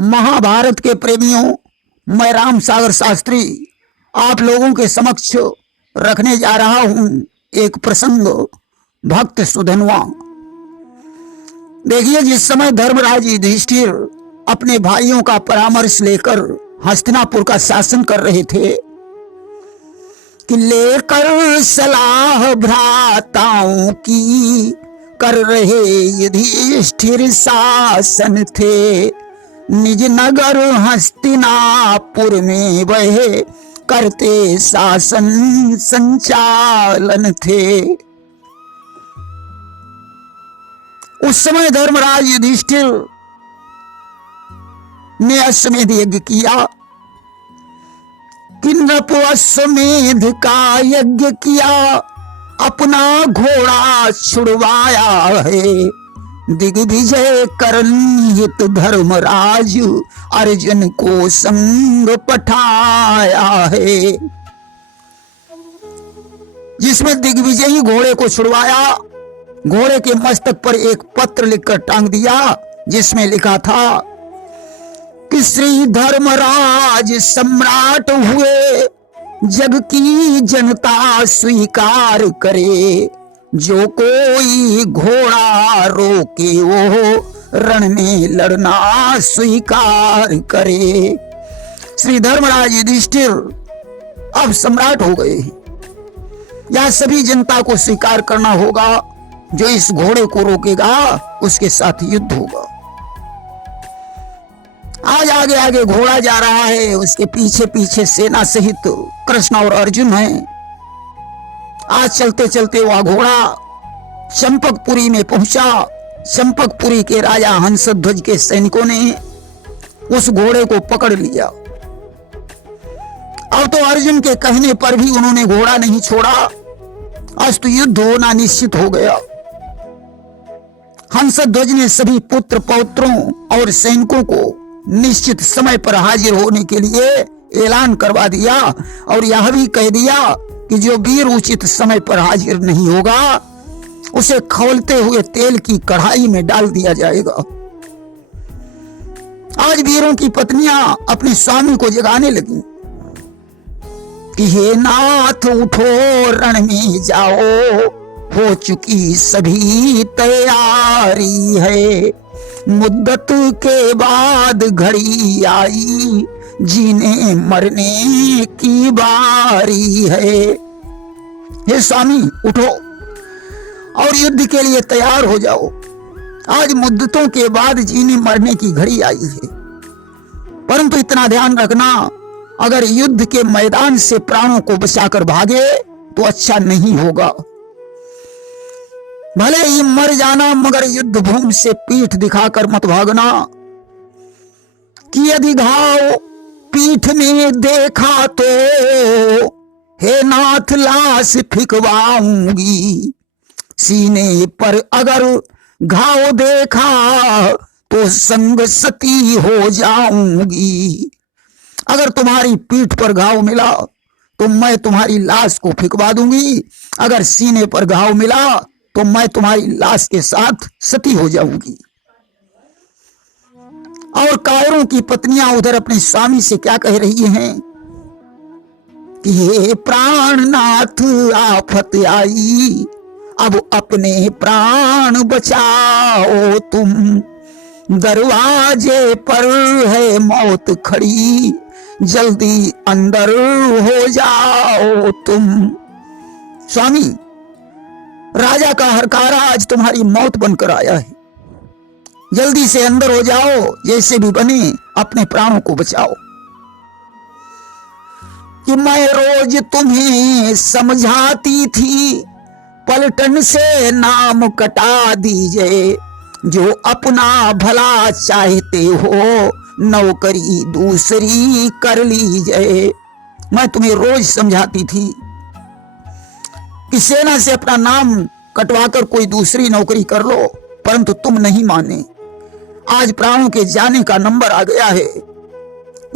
महाभारत के प्रेमियों, मैं राम सागर शास्त्री आप लोगों के समक्ष रखने जा रहा हूं एक प्रसंग भक्त सुधनवा। देखिए, जिस समय धर्मराज युधिष्ठिर अपने भाइयों का परामर्श लेकर हस्तिनापुर का शासन कर रहे थे कि लेकर सलाह भ्राताओं की कर रहे युधिष्ठिर शासन थे। निज नगर हस्तिनापुर में वह करते शासन संचालन थे। उस समय धर्मराज युधिष्ठिर ने अश्वमेध यज्ञ किया। किन्नप अश्वमेध का यज्ञ किया, अपना घोड़ा छुड़वाया है। दिग्विजय करनिहित धर्मराज अर्जुन को संग पठाया है। जिसमें दिग्विजयी घोड़े को छुड़वाया, घोड़े के मस्तक पर एक पत्र लिखकर टांग दिया, जिसमें लिखा था कि श्री धर्मराज सम्राट हुए, जग की जनता स्वीकार करे। जो कोई घोड़ा रोके वो रण में लड़ना स्वीकार करे। श्री धर्मराज युधिष्ठिर अब सम्राट हो गए। यह सभी जनता को स्वीकार करना होगा। जो इस घोड़े को रोकेगा उसके साथ युद्ध होगा। आज आगे आगे घोड़ा जा रहा है, उसके पीछे पीछे सेना सहित कृष्ण और अर्जुन हैं। आज चलते चलते वह घोड़ा चंपकपुरी में पहुंचा। चंपकपुरी के राजा हंसध्वज के सैनिकों ने उस घोड़े को पकड़ लिया। अब तो अर्जुन के कहने पर भी उन्होंने घोड़ा नहीं छोड़ा। आज तो युद्ध होना निश्चित हो गया। हंसध्वज ने सभी पुत्र पौत्रों और सैनिकों को निश्चित समय पर हाजिर होने के लिए ऐलान करवा दिया और यह भी कह दिया कि जो वीर उचित समय पर हाजिर नहीं होगा उसे खौलते हुए तेल की कढ़ाई में डाल दिया जाएगा। आज वीरों की पत्नियां अपने स्वामी को जगाने लगी कि हे नाथ उठो, रण में जाओ, हो चुकी सभी तैयारी है। मुद्दत के बाद घड़ी आई, जीने मरने की बारी है। हे स्वामी उठो और युद्ध के लिए तैयार हो जाओ। आज मुद्दतों के बाद जीने मरने की घड़ी आई है। परंतु इतना ध्यान रखना, अगर युद्ध के मैदान से प्राणों को बचाकर भागे तो अच्छा नहीं होगा। भले ही मर जाना, मगर युद्ध भूमि से पीठ दिखाकर मत भागना। कि यदि घाव पीठ में देखा तो हे नाथ लाश फिकवाऊंगी। सीने पर अगर घाव देखा तो संग सती हो जाऊंगी। अगर तुम्हारी पीठ पर घाव मिला तो मैं तुम्हारी लाश को फिकवा दूंगी। अगर सीने पर घाव मिला तो मैं तुम्हारी लाश के साथ सती हो जाऊंगी। और कायरों की पत्नियां उधर अपने स्वामी से क्या कह रही हैं कि हे प्राणनाथ आफत आई, अब अपने प्राण बचाओ तुम। दरवाजे पर है मौत खड़ी, जल्दी अंदर हो जाओ तुम। स्वामी, राजा का हरकारा आज तुम्हारी मौत बनकर आया है। जल्दी से अंदर हो जाओ, जैसे भी बने अपने प्राणों को बचाओ। कि मैं रोज तुम्हें समझाती थी, पलटन से नाम कटा दीजिए। जो अपना भला चाहते हो, नौकरी दूसरी कर लीजिए। मैं तुम्हें रोज समझाती थी कि सेना से अपना नाम कटवाकर कोई दूसरी नौकरी कर लो, परंतु तुम नहीं माने। आज प्राणों के जाने का नंबर आ गया है।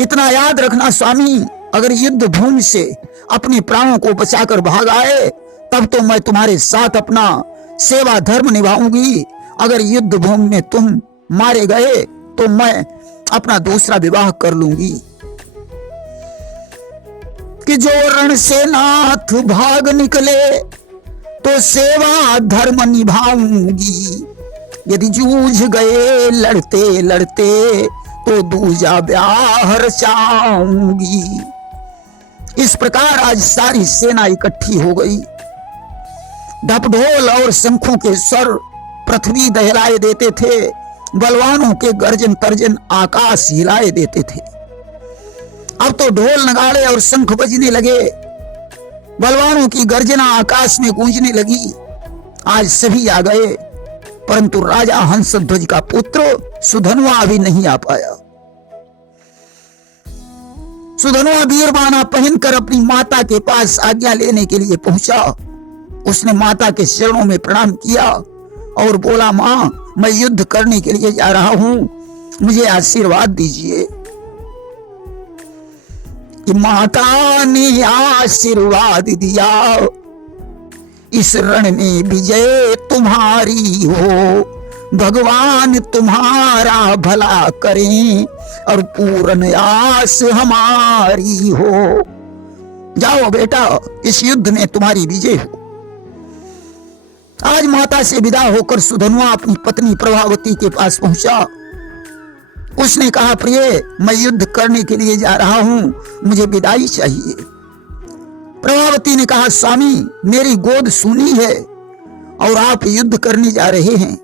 इतना याद रखना स्वामी, अगर युद्ध भूमि से अपने प्राणों को बचाकर भाग आए तब तो मैं तुम्हारे साथ अपना सेवा धर्म निभाऊंगी। अगर युद्ध भूमि में तुम मारे गए तो मैं अपना दूसरा विवाह कर लूंगी। कि जो रण से नाथ भाग निकले तो सेवा धर्म निभाऊंगी, यदि जूझ गए लड़ते लड़ते तो दूजा ब्याह रचाऊंगी। इस प्रकार आज सारी सेना इकट्ठी हो गई। ढपढोल और शंखों के स्वर पृथ्वी दहलाए देते थे, बलवानों के गर्जन तर्जन आकाश हिलाए देते थे। अब तो ढोल नगाड़े और शंख बजने लगे, बलवानों की गर्जना आकाश में गूंजने लगी। आज सभी आ गए, परंतु राजा हंसध्वज का पुत्र सुधन्वा अभी नहीं आ पाया। सुधन्वा वीरबाना पहनकर अपनी माता के पास आज्ञा लेने के लिए पहुंचा। उसने माता के चरणों में प्रणाम किया और बोला, मां, मैं युद्ध करने के लिए जा रहा हूं, मुझे आशीर्वाद दीजिए। कि माता ने आशीर्वाद दिया, इस रण में विजय तुम्हारी हो, भगवान तुम्हारा भला करें और पूर्ण आस हमारी हो। जाओ बेटा, इस युद्ध में तुम्हारी विजय हो। आज माता से विदा होकर सुधन्वा अपनी पत्नी प्रभावती के पास पहुंचा। उसने कहा, प्रिय, मैं युद्ध करने के लिए जा रहा हूं, मुझे विदाई चाहिए। प्रभावती ने कहा, स्वामी, मेरी गोद सूनी है और आप युद्ध करने जा रहे हैं।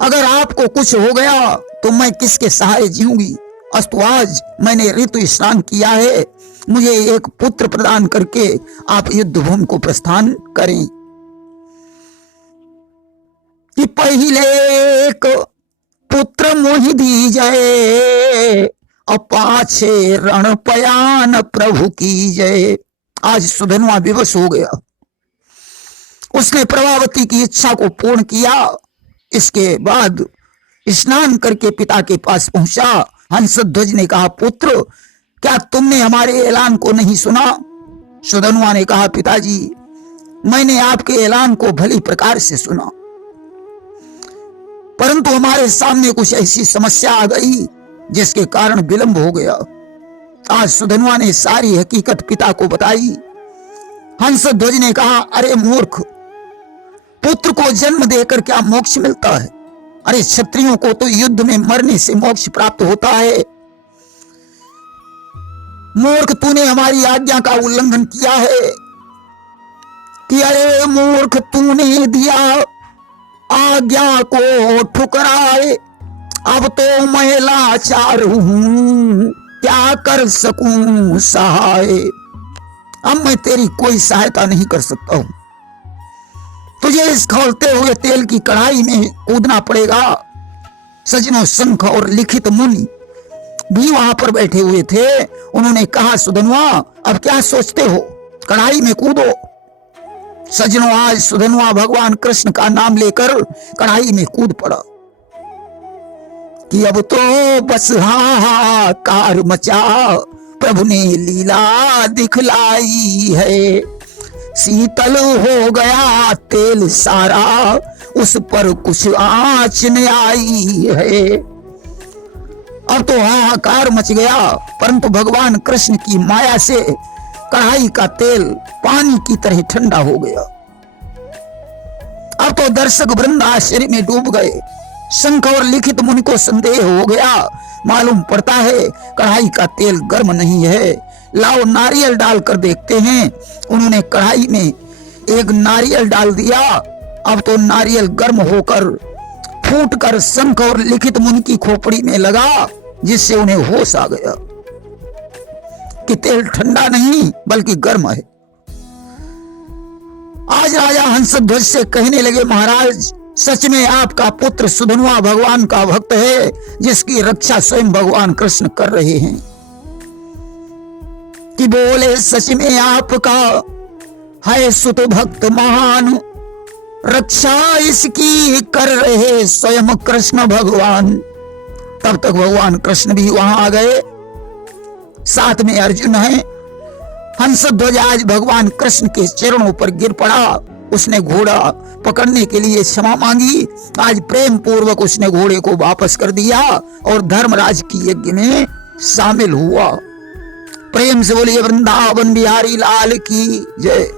अगर आपको कुछ हो गया तो मैं किसके सहारे जीऊंगी। अस्तु, आज मैंने ऋतु स्नान किया है, मुझे एक पुत्र प्रदान करके आप युद्ध भूमि को प्रस्थान करें। कि पहले एक पुत्र मोहि दीजय, और पाछे रण पयान प्रभु की जय। आज सुधन्वा विवश हो गया। उसने प्रभावती की इच्छा को पूर्ण किया। इसके बाद स्नान करके पिता के पास पहुंचा। हंसध्वज ने कहा, पुत्र, क्या तुमने हमारे ऐलान को नहीं सुना? सुधन्वा ने कहा, पिताजी, मैंने आपके ऐलान को भली प्रकार से सुना, परंतु हमारे सामने कुछ ऐसी समस्या आ गई जिसके कारण विलंब हो गया। आज सुधन्वा ने सारी हकीकत पिता को बताई। हंसध्वज ने कहा, अरे मूर्ख, पुत्र को जन्म देकर क्या मोक्ष मिलता है? अरे क्षत्रियों को तो युद्ध में मरने से मोक्ष प्राप्त होता है। मूर्ख, तूने हमारी आज्ञा का उल्लंघन किया है। कि अरे मूर्ख, तूने दिया आज्ञा को ठुकराए, अब तो मैं लाचार हूं, क्या कर सकूं सहाय। अब मैं तेरी कोई सहायता नहीं कर सकता हूं, तुझे इस खौलते हुए तेल की कढ़ाई में कूदना पड़ेगा। सजनों, शंख और लिखित मुनि भी वहां पर बैठे हुए थे। उन्होंने कहा, सुधन्वा, अब क्या सोचते हो, कढ़ाई में कूदो। सजनों, आज सुधन्वा भगवान कृष्ण का नाम लेकर कढ़ाई में कूद पड़ा। कि अब तो बस हाहाकार मचा, प्रभु ने लीला दिखलाई है। शीतल हो गया तेल सारा, उस पर कुछ आँच न आई है। अब तो हाहाकार मच गया, परंतु भगवान कृष्ण की माया से कढ़ाई का तेल पानी की तरह ठंडा हो गया। अब तो दर्शक वृंद आश्चर्य में डूब गए। शंख और लिखित मुनि को संदेह हो गया। मालूम पड़ता है कढ़ाई का तेल गर्म नहीं है, लाओ नारियल डालकर देखते हैं। उन्होंने कढ़ाई में एक नारियल डाल दिया। अब तो नारियल गर्म होकर फूटकर शंख और लिखित मुनि की खोपड़ी में लगा, जिससे उन्हें होश आ गया कि तेल ठंडा नहीं बल्कि गर्म है। आज राजा हंसध्वज से कहने लगे, महाराज, सच में आपका पुत्र सुधन्वा भगवान का भक्त है, जिसकी रक्षा स्वयं भगवान कृष्ण कर रहे हैं। कि बोले, सच में आपका है सुत भक्त महान, रक्षा इसकी कर रहे स्वयं कृष्ण भगवान। तब तक भगवान कृष्ण भी वहां आ गए, साथ में अर्जुन है। हंसध्वज आज भगवान कृष्ण के चरणों पर गिर पड़ा। उसने घोड़ा पकड़ने के लिए क्षमा मांगी। आज प्रेम पूर्वक उसने घोड़े को वापस कर दिया और धर्मराज की यज्ञ में शामिल हुआ। प्रेम से बोलिए वृंदावन बिहारी लाल की जय।